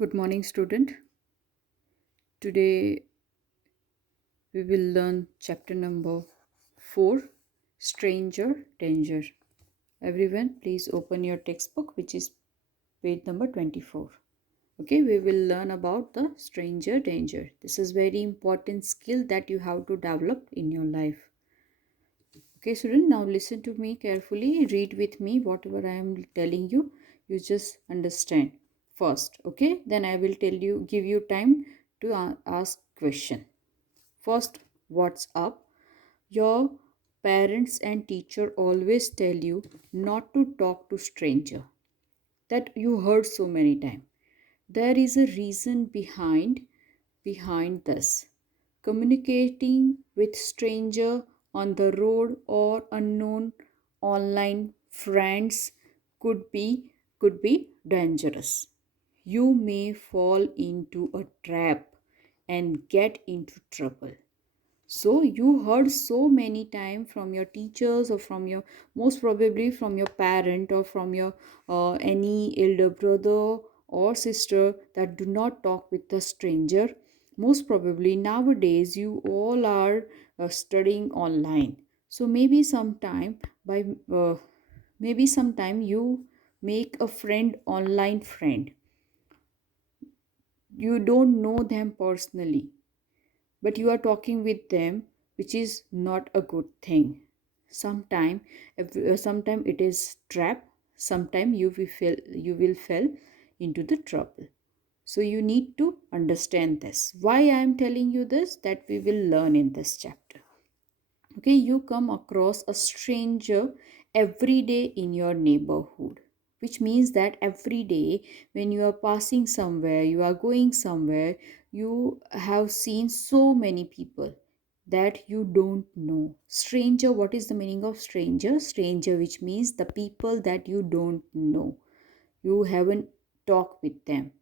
Good morning, student. Today we will learn chapter number 4, Stranger Danger. Everyone, please open your textbook, which is page number 24. Okay, we will learn about the stranger danger. This is very important skill that you have to develop in your life. Okay, student, now listen to me carefully. Read with me whatever I am telling you. You just understand first. Okay, then I will give you time to ask question. First, what's up? Your parents and teacher always tell you not to talk to stranger. That you heard so many times. There is a reason behind this. Communicating with stranger on the road or unknown online friends could be dangerous. You may fall into a trap and get into trouble. So you heard so many times from your teachers or from your most probably from your parent or from your any elder brother or sister that do not talk with a stranger. Most probably nowadays you all are studying online. So by uh, maybe sometime you make a friend online friend. You don't know them personally, but you are talking with them, which is not a good thing. Sometime it is trap. Sometime you will fall into the trouble. So you need to understand this. Why I am telling you this, that we will learn in this chapter. Okay, you come across a stranger every day in your neighborhood, which means that every day when you are passing somewhere, you are going somewhere, you have seen so many people that you don't know. Stranger, what is the meaning of stranger? Stranger, which means the people that you don't know, you haven't talked with them,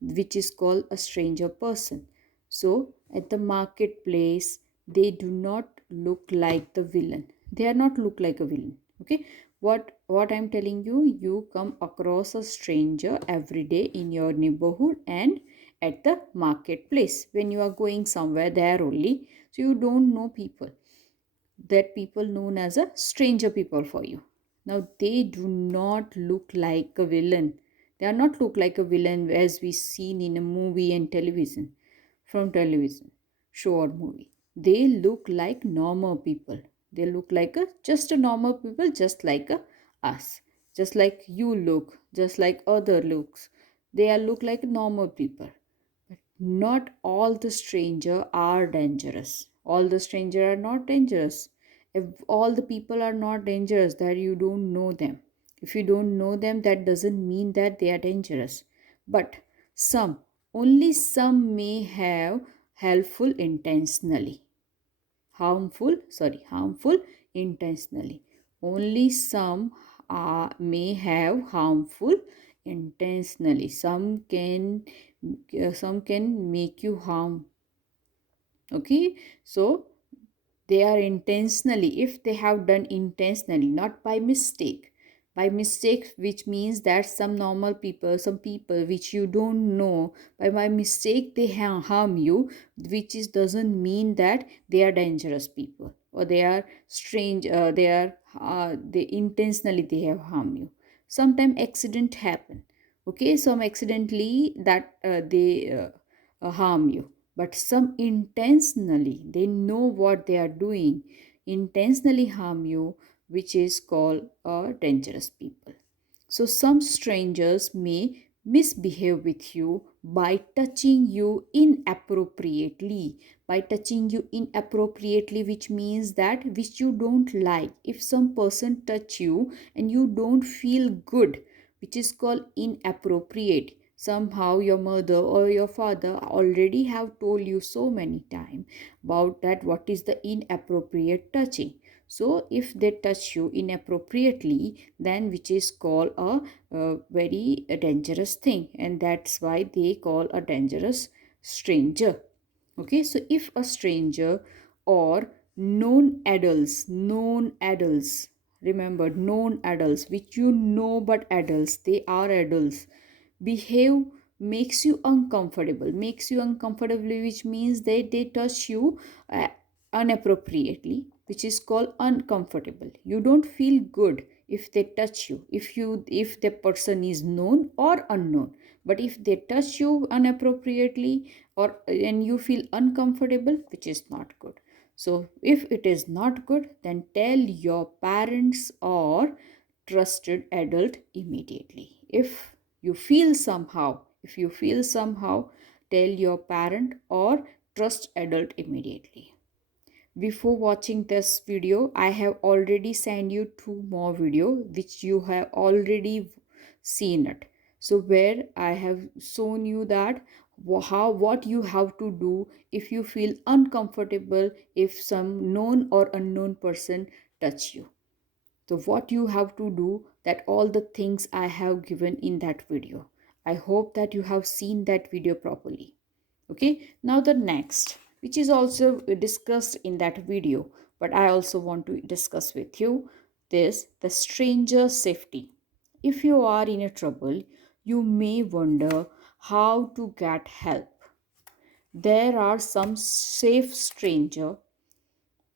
which is called a stranger person. So at the marketplace, they do not look like the villain. They are not look like a villain. Okay. What I'm telling you, you come across a stranger every day in your neighborhood and at the marketplace when you are going somewhere there only. So you don't know people. That people known as a stranger people for you. Now they do not look like a villain. They are not look like a villain as we seen in a movie and television, from television show or movie. They look like normal people. They look like a just a normal people, just like us, just like you look, just like other looks. They are look like normal people. Not all the stranger are dangerous. All the stranger are not dangerous. If all the people are not dangerous, that you don't know them. If you don't know them, that doesn't mean that they are dangerous. But some, only some may have helpful intentionally. Harmful intentionally. Only some may have harmful intentionally. Some can make you harm. Okay, so they are intentionally, if they have done intentionally, not by mistake. By mistake, which means that some people which you don't know, by mistake they harm you, which is doesn't mean that they are dangerous people or they are strange. They intentionally they have harmed you. Sometimes accident happen. Okay, some accidentally that they harm you, but some intentionally, they know what they are doing, intentionally harm you, which is called dangerous people. So some strangers may misbehave with you by touching you inappropriately. By touching you inappropriately, which means that which you don't like. If some person touch you and you don't feel good, which is called inappropriate. Somehow your mother or your father already have told you so many times about that what is the inappropriate touching. So if they touch you inappropriately, then which is called a very dangerous thing, and that's why they call a dangerous stranger. Okay, so if a stranger or known adults, remember known adults, which you know, but adults, they are adults, behave makes you uncomfortable, which means they touch you uh, inappropriately, which is called uncomfortable. You don't feel good if they touch you, if the person is known or unknown. But if they touch you inappropriately, or and you feel uncomfortable, which is not good. So if it is not good, then tell your parents or trusted adult immediately. If you feel somehow, tell your parent or trust adult immediately. Before watching this video, I have already sent you two more video which you have already seen it. So where I have shown you that how what you have to do if you feel uncomfortable if some known or unknown person touch you. So what you have to do, that all the things I have given in that video. I hope that you have seen that video properly. Okay, now the next, which is also discussed in that video, but I also want to discuss with you, this the stranger safety. If you are in a trouble, you may wonder how to get help. There are some safe stranger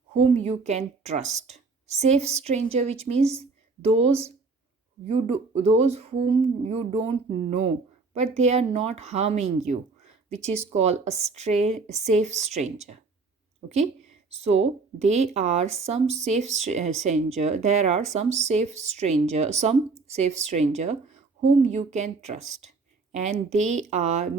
whom you can trust. Safe stranger, which means those those whom you don't know, but they are not harming you, which is called a safe stranger. Okay, so they are some stranger. There are some safe stranger whom you can trust, and they are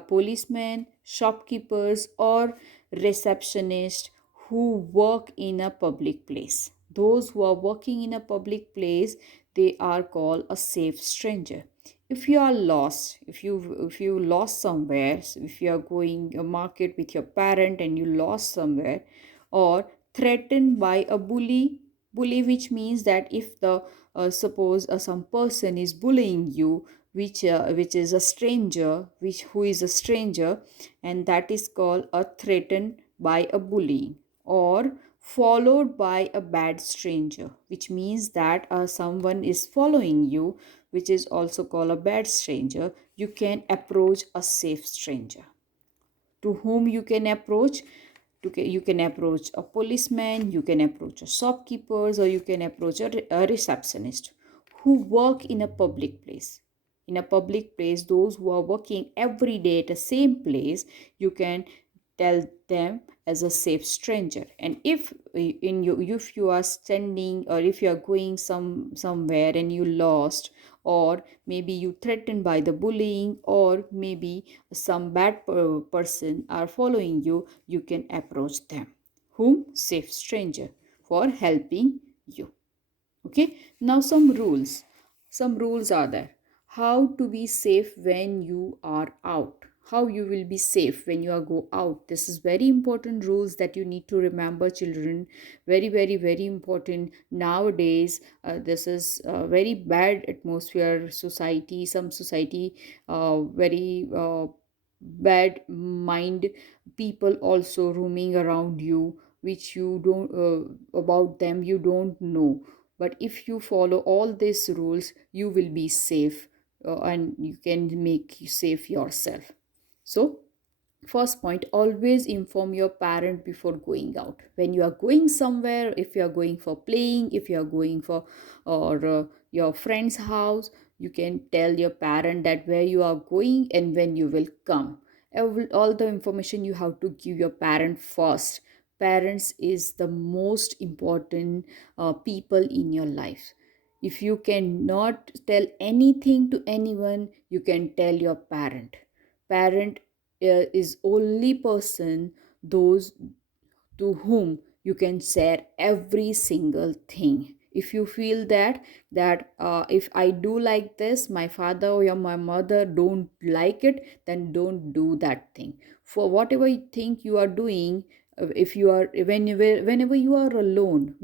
policemen, shopkeepers, or receptionists who work in a public place. Those who are working in a public place, they are called a safe stranger. If you are lost, if you lost somewhere, if you are going a market with your parent and you lost somewhere, or threatened by a bully, which means that if the suppose some person is bullying you, which is a stranger, which who is a stranger, and that is called a threatened by a bully, or followed by a bad stranger, which means that someone is following you, which is also called a bad stranger. You can approach a safe stranger. To whom you can approach? You can approach a policeman, you can approach a shopkeepers, or you can approach a receptionist who work in a public place. In a public place, those who are working every day at the same place, you can tell them as a safe stranger. And if you are standing, or if you are going somewhere and you lost, or maybe you threatened by the bullying, or maybe some bad person are following you, you can approach them, whom safe stranger, for helping you. Okay, now some rules are there. How to be safe when you are out, how you will be safe when you are go out. This is very important rules that you need to remember, children. Very, very, very important nowadays. This is a very bad atmosphere society, some society, very bad mind people also roaming around you, which you don't about them you don't know. But if you follow all these rules, you will be safe, and you can make you safe yourself. So first point, always inform your parent before going out. When you are going somewhere, if you are going for playing, if you are going for or your friend's house, you can tell your parent that where you are going and when you will come. All the information you have to give your parent first. Parents is the most important people in your life. If you cannot tell anything to anyone, you can tell your parent is only person those to whom you can share every single thing. If you feel that if I do like this, my father or my mother don't like it, then don't do that thing. For whatever you think you are doing, if you are whenever you are alone,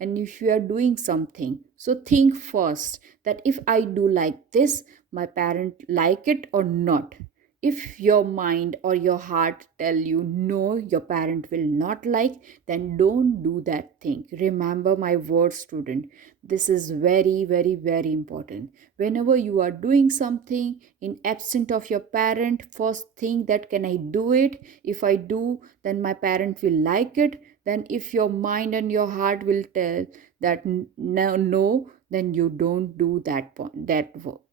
and if you are doing something, so think first that if I do like this, my parent like it or not. If your mind or your heart tell you no, your parent will not like, then don't do that thing. Remember my word, student. This is very, very, very important. Whenever you are doing something in absent of your parent, first think that can I do it? If I do, then my parent will like it. Then if your mind and your heart will tell that no, no, then you don't do that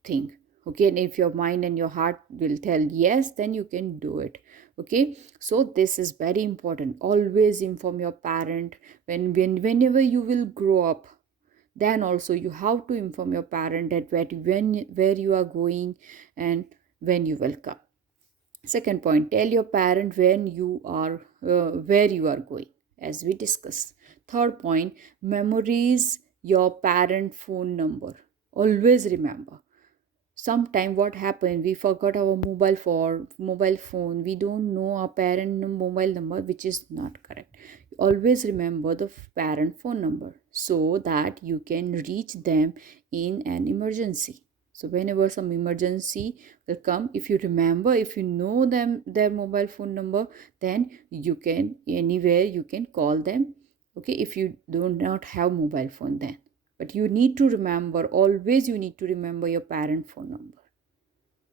thing. Okay, and if your mind and your heart will tell yes, then you can do it. Okay, so this is very important. Always inform your parent. Whenever you will grow up, then also you have to inform your parent that where you are going and when you will come. Second point, tell your parent when you are where you are going, as we discussed. Third point, memorize your parent phone number. Always remember. Sometime what happened, we forgot our mobile phone, we don't know our parent mobile number, which is not correct. Always remember the parent phone number so that you can reach them in an emergency. So whenever some emergency will come, if you remember, if you know them their mobile phone number, then you can anywhere you can call them. Okay, if you do not have mobile phone, then but you need to remember, always you need to remember your parent phone number.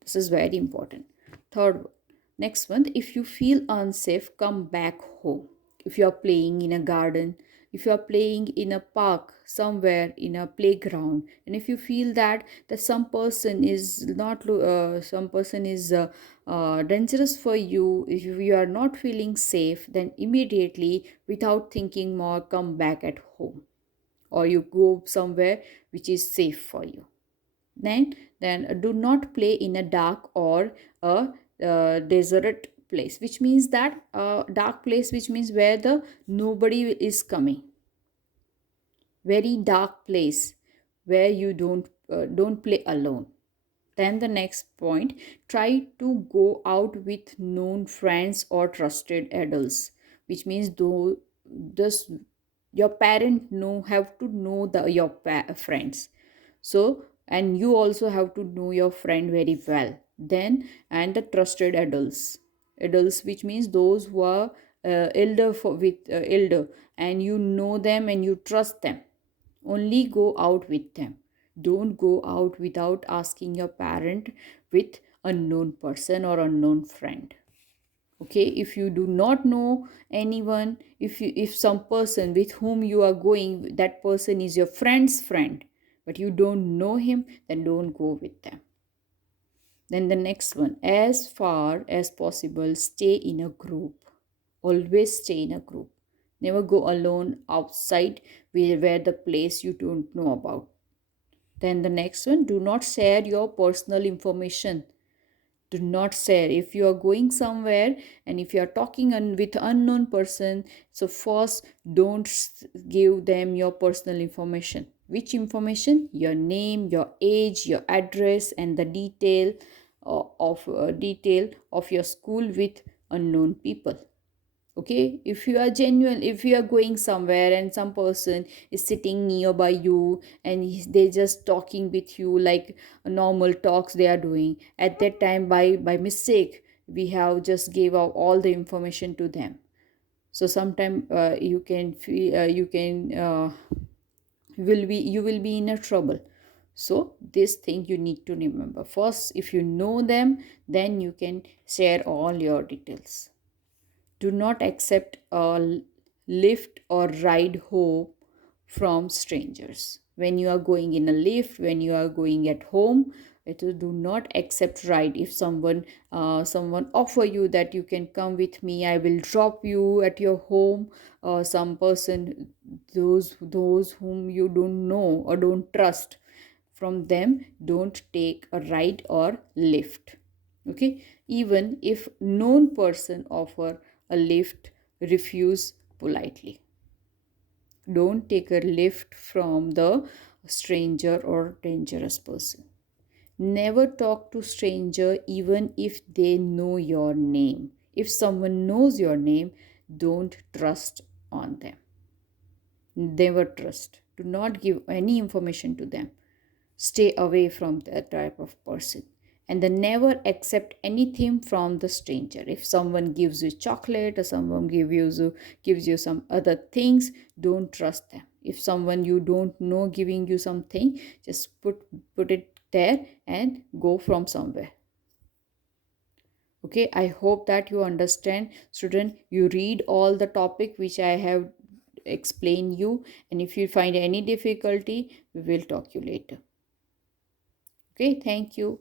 This is very important. Third one. Next one, if you feel unsafe, come back home. If you are playing in a garden, if you are playing in a park, somewhere in a playground, and if you feel that some person is not some person is dangerous for you, if you are not feeling safe, then immediately, without thinking more, come back at home, or you go somewhere which is safe for you. Then do not play in a dark or a desert place, which means that dark place, which means where the nobody is coming. Very dark place where you don't play alone. Then the next point, try to go out with known friends or trusted adults, which means though this your parent know have to know your friends. So and you also have to know your friend very well. Then and the trusted adults, which means those who are elder, and you know them and you trust them. Only go out with them. Don't go out without asking your parent with unknown person or unknown friend. Okay, if you do not know anyone, if some person with whom you are going, that person is your friend's friend, but you don't know him, then don't go with them. Then the next one, as far as possible, stay in a group. Always stay in a group. Never go alone outside where the place you don't know about. Then the next one, do not share your personal information. Do not share. If you are going somewhere and if you are talking with unknown person, so first don't give them your personal information. Which information? Your name, your age, your address, and the detail of your school with unknown people. Okay, if you are genuine, if you are going somewhere and some person is sitting nearby you and they just talking with you like normal talks they are doing, at that time by mistake we have just gave out all the information to them. So sometime you can feel you will be in a trouble. So this thing you need to remember. First, if you know them, then you can share all your details. Do not accept a lift or ride home from strangers. When you are going in a lift, when you are going at home, do not accept ride. If someone offer you that you can come with me, I will drop you at your home. Some person, those whom you don't know or don't trust, from them don't take a ride or lift. Okay, even if known person offer a lift, refuse politely. Don't take a lift from the stranger or dangerous person. Never talk to stranger even if they know your name. If someone knows your name, don't trust on them. Never trust. Do not give any information to them. Stay away from that type of person. And then never accept anything from the stranger. If someone gives you chocolate, or someone gives you some other things, don't trust them. If someone you don't know giving you something, just put it there and go from somewhere. Okay, I hope that you understand. Student, you read all the topic which I have explained you, and if you find any difficulty, we will talk you later. Okay, thank you.